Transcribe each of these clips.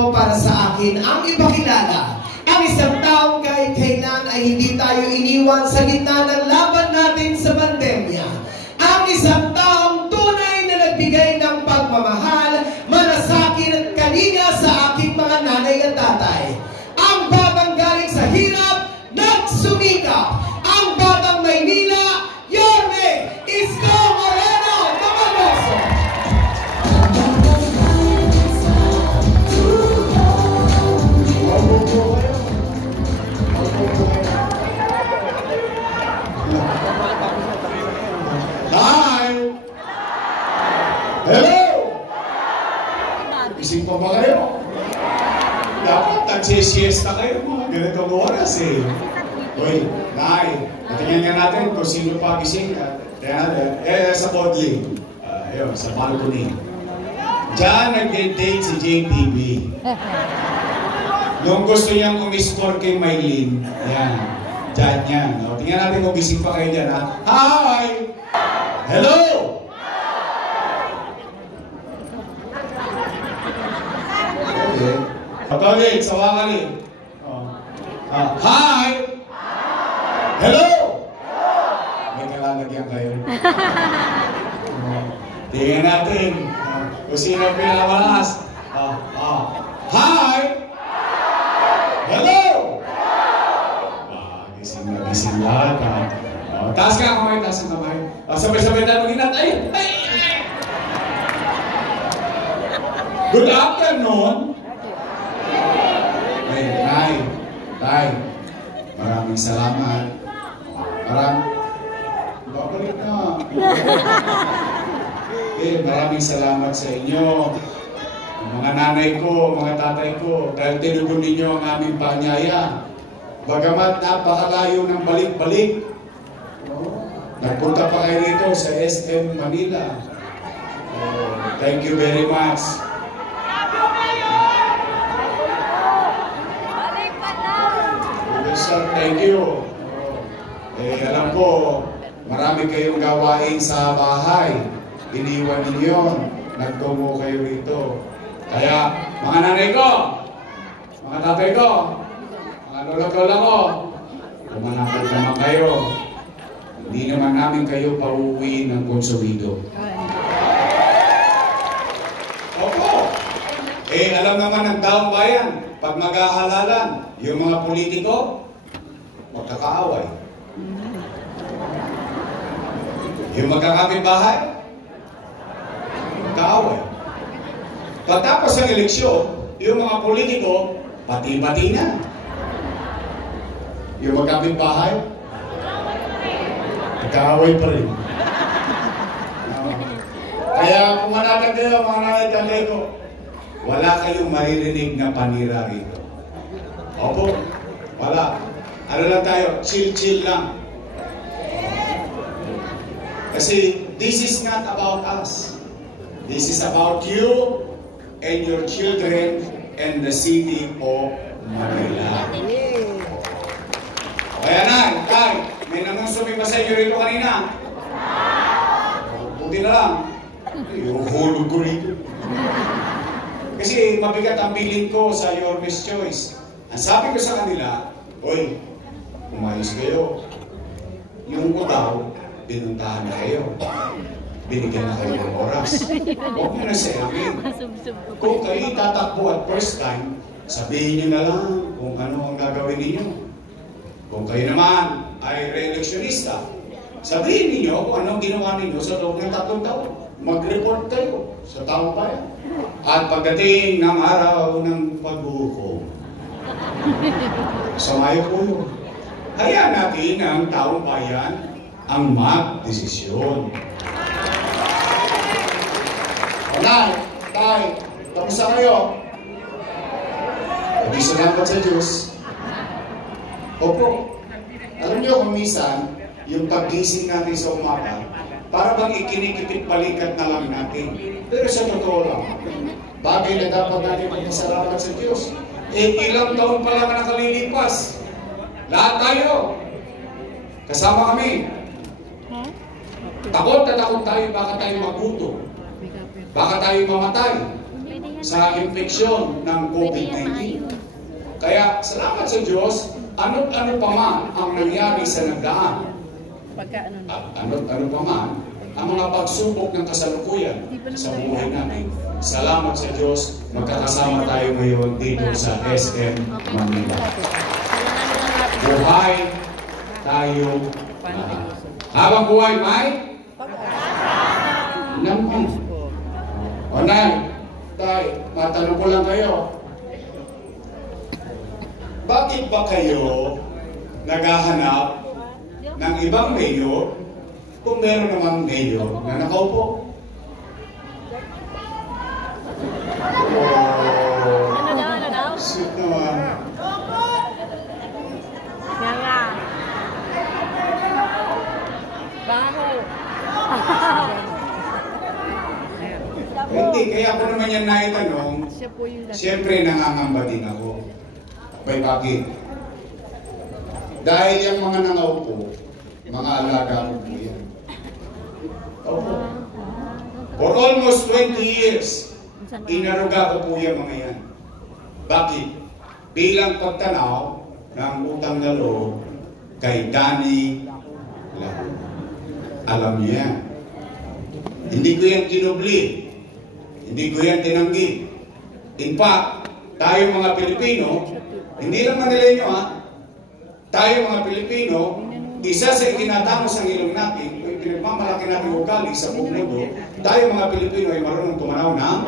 po para sa akin ang ipakilala ang isang taong kahit kailan ay hindi tayo iniwan sa gitna ng laban natin sa pandemya. Ang isang taong tunay na nagbigay ng pagmamahal, malasakit at kalinga sa aking mga nanay at tatay. Ang batang galing sa hirap, nagsumikap. Ang batang Maynila, Yorme Isko Moreno Mamaloso. Hi! Hello! Isip pa ba kayo? Dapat nagsisiesta kayo mga ganitong oras eh. Uy, Nay, patingnan nga natin kung sino pa gising. Sa Bodling. Ayun, sa balcony. Diyan nag-date si JPB. Nung gusto niyang umiscore kay Maylin. Yan. Diyan yan. O, tingnan natin kung gising pa kayo dyan, ha? Hi! Hello! Okay. Patuloy, sawakali. Hi! Hello! May kalalagyan kayo. Tingnan natin kung sino pinakamalas. Hi! Hello! Gising na gising lahat. Taas ka ang kamay, taas ang kamay. Sabay-sabay tayo mag-inat. Ay! Good afternoon! Tay, maraming salamat. Babalik na. Maraming salamat sa inyo. Mga nanay ko, mga tatay ko, dahil tinugon ninyo ang aming panyaya. Bagamat napakalayo ng balik-balik, nagpunta pa kayo rito sa SM Manila. Thank you very much. Sir, thank you. Alam ko, marami kayong gawain sa bahay. Iniwan ninyo. Nagtungo kayo rito. Kaya, mga nanay ko, mga tatay ko, mga lola-lola ko, kumanakot naman kayo. Hindi naman namin kayo pauwiin ng konsumido. Opo. Alam naman ng taong bayan, pag maghahalalan, yung mga politiko, magkakaaway. Yung magkakapitbahay, magkaaway. Pagtapos ng eleksyon, yung mga politiko, pati-pati na. Yung magkapitbahay, magkaaway pa rin. Kaya kung manatag kayo, mga nanay ko, wala kayong maririnig na panira rito. Opo, wala. Ano lang tayo, chill-chill lang. Kasi this is not about us. This is about you and your children and the city of Manila. Kaya Tay, may namunsumi pa sa inyo rito kanina. Buti na lang. Yung hulog ko rito. Kasi mabigat ang piling ko sa Your Miss Choice. Ang sabi ko sa kanila, Oy, umayos kayo. Yung ko daw, pinuntahan na kayo. Binigyan na kayo ng oras. Huwag nyo na sa amin. Kung kayo tatakbo at first time, sabihin nyo na lang kung ano ang gagawin ninyo. Kung kayo naman ay re-electionista, sabihin ninyo kung anong ginawa ninyo sa loob ng 3 taon. Mag-report kayo sa taong bayan. At pagdating ng araw ng paghuhukom, samayo po yun. Hayaan natin ang taong bayan ang mag-desisyon. Nay, Tay, tapos na kayo. Hindi salamat sa Diyos. Opo, alam niyo kung minsan, yung pag-gising natin sa umaga, para bang ikinikipit balikat na lang natin. Pero sa totoo lang, bagay na dapat natin magpasalamat sa Diyos. Ilang taon pa lang nakalilipas. Lahat tayo. Kasama kami. Takot na takot tayo, baka tayo magutom. Baka tayo mamatay. sa infeksyon ng COVID-19. Kaya salamat sa Diyos, ano pa man ang nangyari sa nagdaan. At ano pa man ang mga pagsubok ng kasalukuyan sa buhay natin. Salamat sa Diyos, magkakasama tayo ngayon dito sa SM Manila. Buhay tayo. Habang buhay, may naman. O Nay, Tay, matanong ko lang kayo. Bakit ba kayo naghahanap ng ibang mayor kung meron namang mayor na nakaupo? Ano daw? Sweet naman. Nga. Baho. Hindi, kaya ako naman yan naitanong, siyempre nangangamba din ako. Bakit? Dahil yung mga nangaupo, mga alaga ko po yan. Opo. For almost 20 years, inaruga ko po yung mga yan. Bakit? Bilang pagtanaw ng utang na loob kay Danny Lacuna. Alam niyo yan. Hindi ko yan tinubli. Hindi ko yan tinanggi. In fact, tayo mga Pilipino, hindi lang Manileño tayo mga Pilipino, isa sa itinatamos ang ilong natin, o pinagmamalaki natin ugali sa buong mundo, tayo mga Pilipino ay marunong tumanaw na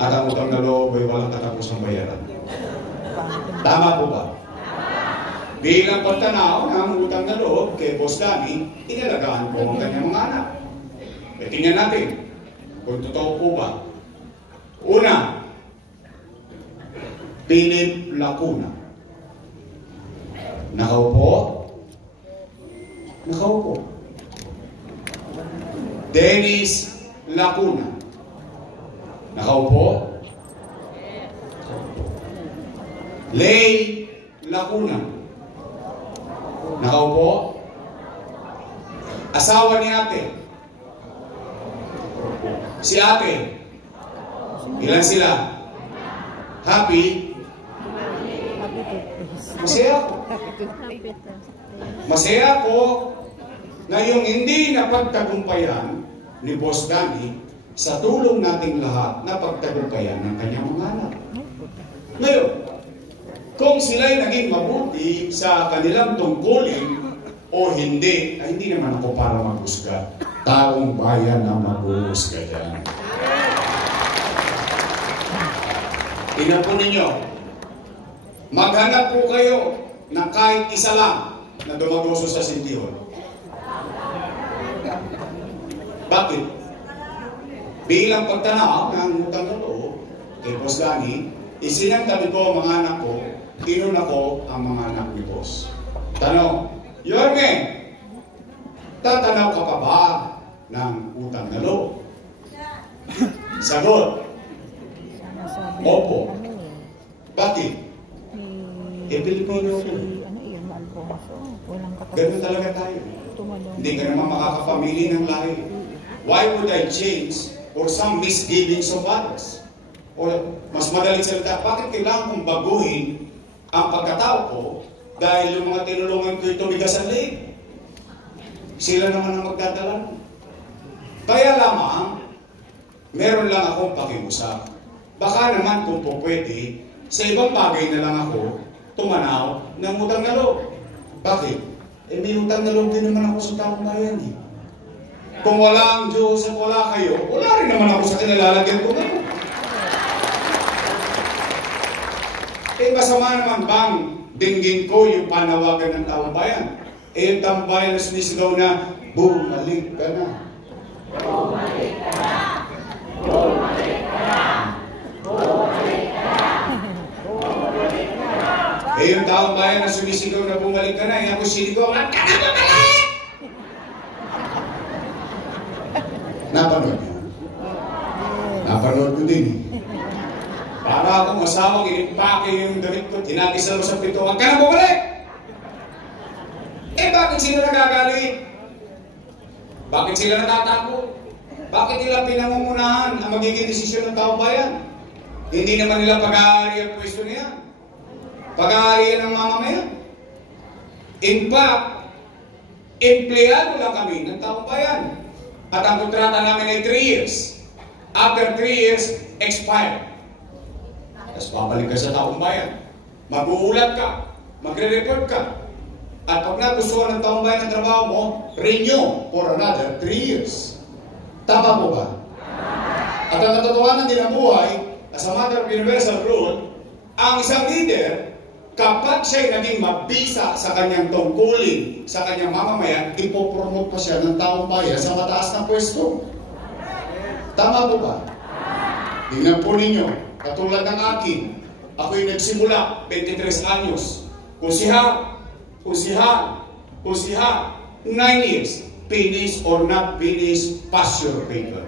at ang utang na loob ay walang katapusang bayaran. Tama po ba? Bilang pagtanaw ng utang na loob kay Boss Danny, inalagaan ko ang kanyang mga anak. E tingnan natin kung totoo po ba. Una, Philip Lacuna. Nakaupo? Nakaupo. Dennis Lacuna. Nakaupo? Lay Lacuna. Nakaupo? Asawa ni ate. Si ate. Ilan sila? Happy? Masaya ako. Masaya ako na yung hindi napagtagumpayan ni Boss Danny sa tulong nating lahat na pagtagumpayan ng kanyang mga anak. Ngayon, kung sila'y naging mabuti sa kanilang tungkulin o hindi, ay hindi naman ako para maghusga. Taong bayan na maghuhusga dyan. Tingnan po ninyo, maghanap po kayo ng kahit isa lang na dumagoso sa Sintihon. Bakit? Bilang pagtanaw ng utang na loob kay Boss Danny, isinantabi ko ang mga anak ko, inuna ko ang mga anak ni Boss. Tanong, Yorme, tatanaw ka pa ba ng utang na loob? Sagot, opo. Bakit? Pilipino ko. Ganun talaga tayo. Hindi ka naman makakapamili ng lahi. Why would I change for some misgivings of others? O mas madaling salita, bakit kailangan kong baguhin ang pagkatao ko dahil yung mga tinulungan ko ito bigas ang leeg? Sila naman ang magdadala. Kaya lamang, meron lang akong pakiusap. Baka naman kung po pwede, sa ibang bagay na lang ako tumanaw ng utang na loob. Bakit? May utang na loob din naman ako sa taong bayan eh. Kung wala ang Diyos at wala kayo, wala rin naman ako sa kinalalagyan ko ngayon. Masama naman bang dinggin ko yung panawagan ng taong bayan? Yung taong bayan na sinisigaw na, bumalik ka na. Bumalik ka na. Bumalik ka na. Bumalik ka na. Bumalik ka na. Yung taong bayan na sumisigaw na bumalik ka na, ako sinigaw, wag ka na bumalik! Napanood niyo? Napanood ko din eh. Para akong asawang inimpake yung damit ko, tinagis mo sa pito, wag ka na bumalik! Bakit sila nagagalit? Bakit sila natatakot? Bakit nila pinangungunahan ang magiging desisyon ng taong bayan? Hindi naman nila pag-aari ang pwesto niya. Pag-aari ng mamamayan. In fact, empleyado lang kami ng taong bayan. At ang kontrata namin ay 3 years. After 3 years, expired. Tapos babalik ka sa taong bayan. Mag-uulat ka. Magre-report ka. At pag nagustuhan ng taong bayan ng trabaho mo, renew for another 3 years. Tama po ba? At ang katotohanan din ng buhay, as a matter of universal rule, ang isang leader, kapag siya'y naging mabisa sa kanyang tungkulin, sa kanyang mamamayan, ipopromote pa siya ng taong bayan sa mataas na pwesto. Tama po ba? Tingnan po ninyo, katulad ng akin, ako'y nagsimula, 23 anyos. Kusiha, 9 years. Finish or not finish, pass your paper.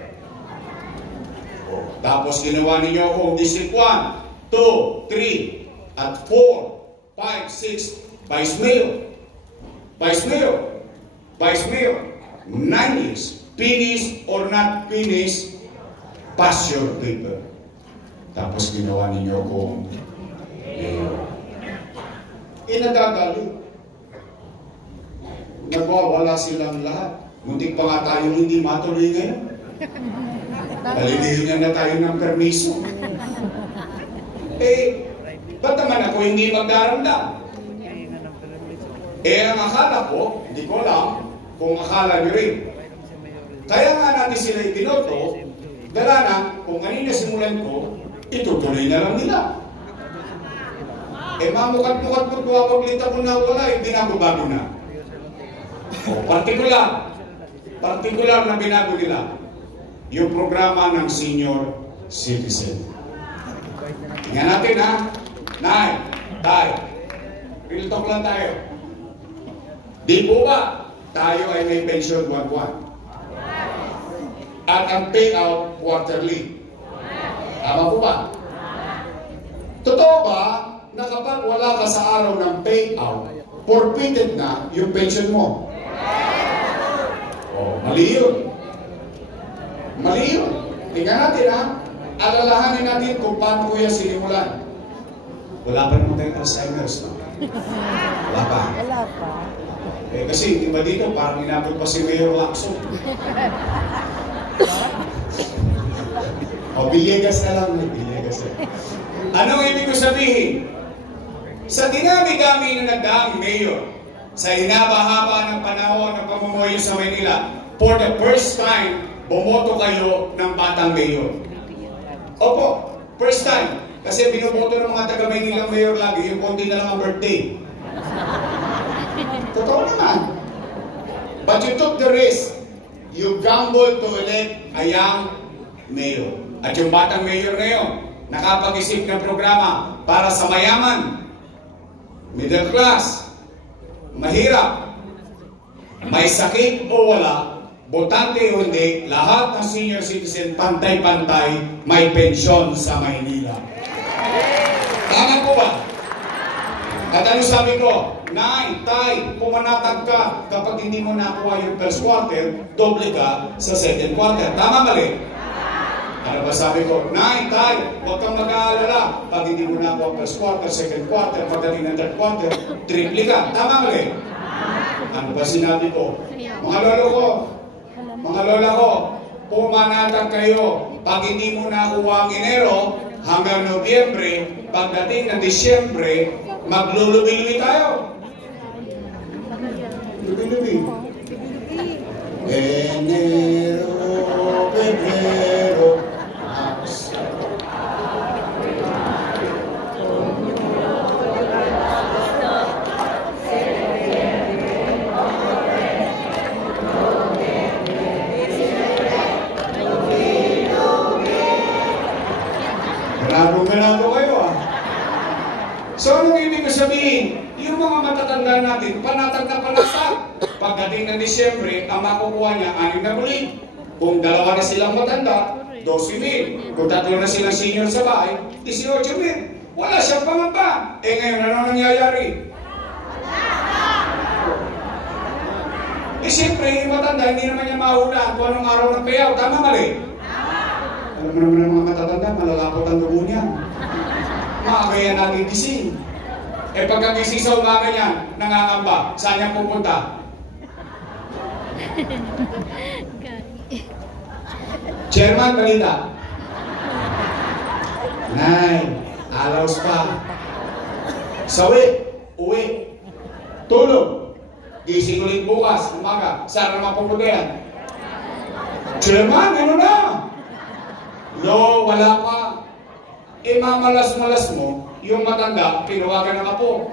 Tapos ginawa ninyo ako district 1, 2, 3, at 4, 5, 6, Vice Mayor. Vice Mayor. 9 years. Finish or not finish, pass your paper. Tapos ginawa ninyo akong mayor. Nagagalit. Nagwawala silang lahat. Muntik pa nga tayong hindi matuloy ngayon. Nalilihingan na tayo ng permiso. Ba't naman ako hindi magdaramdam? Ang akala ko, hindi ko alam kung akala nyo rin. Kaya nga natin sila itinoto, dala na, kung kanina simulan ko, itutuloy na lang nila. Mamukat-mukat po paglita ko na wala, binago-bago na. Partikular na binago nila yung programa ng senior citizen. Tingnan natin ha. Nay, tay, real talk lang tayo. Di po ba tayo ay may pension buwan-buwan? At ang payout quarterly? Tama po ba? Totoo ba na kapag wala ka sa araw ng payout, forfeited na yung pension mo? Mali yun. Tingnan natin ha. Alalahanin natin kung paano ko yan sinimulan. Wala pa naman tayong Alzheimer's, no? Wala pa. Kasi iba dito, parang inabot pa si Mayor Lacson. Biyegas na lang. Anong ibig ko sabihin? Sa dinami-dami na nagdaang mayor, sa hinaba-haba ng panahon ng pamumuhay sa Maynila, for the first time, bumoto kayo ng batang mayor. Opo, first time. Kasi binoboto ng mga taga-Maynila mayor lagi, yung konti na lang ang birthday. Totoo naman. But you took the risk. You gambled to elect a young mayor. At yung batang mayor ngayon, nakapag-isip ng programa para sa mayaman, middle class, mahirap, may sakit o wala, botante o hindi, lahat ng senior citizen pantay-pantay may pensyon sa Maynila. Tama po ba? At ano sabi ko? Nay, tay, pumanatag ka kapag hindi mo nakuha yung first quarter, doble ka sa second quarter. Tama mali? Ano ba sabi ko? Nay, tay, huwag kang mag-aalala. Pag hindi mo nakuha first quarter, second quarter, pagdating ng third quarter, triple ka. Tama mali? Ano ba sinabi ko? Mga lola ko, pumanatag kayo. Pag hindi mo nakuha ang Enero hanggang Nobyembre, pagdating ng Disyembre, maglulubi-lubi tayo. Lubi-lubi. Enero, Pebrero, Marzo. Ganado kayo ah. So anong ibig ko sabihin? Yung mga matatanda natin, panatag na panatag. Pagdating ng Disyembre, ang makukuha niya, 6 na bulig. Kung dalawa na silang matanda, 12,000. Kung tatlo na silang senior sa bahay, 18,000. Wala siyang pangamba. Ngayon, ano nangyayari? Eh siyempre, yung matanda, hindi naman niya mahulaan kung anong araw ng payaw. Tama, mali? Alam mo naman ng mga matatanda, malalapot ang dugo niya. Maaga yan nagigising. Eh pagkagising sa umaga niya, nangangamba, saan niya pupunta? Chairman, balita. Nay, alaws pa. Sawi, uwi. Tulog. Gising ulit bukas, umaga. Saan naman pupunta yan? Chairman, ano na? No, wala pa. Eh mamalas-malas mo, yung matanda, tinawagan ng apo.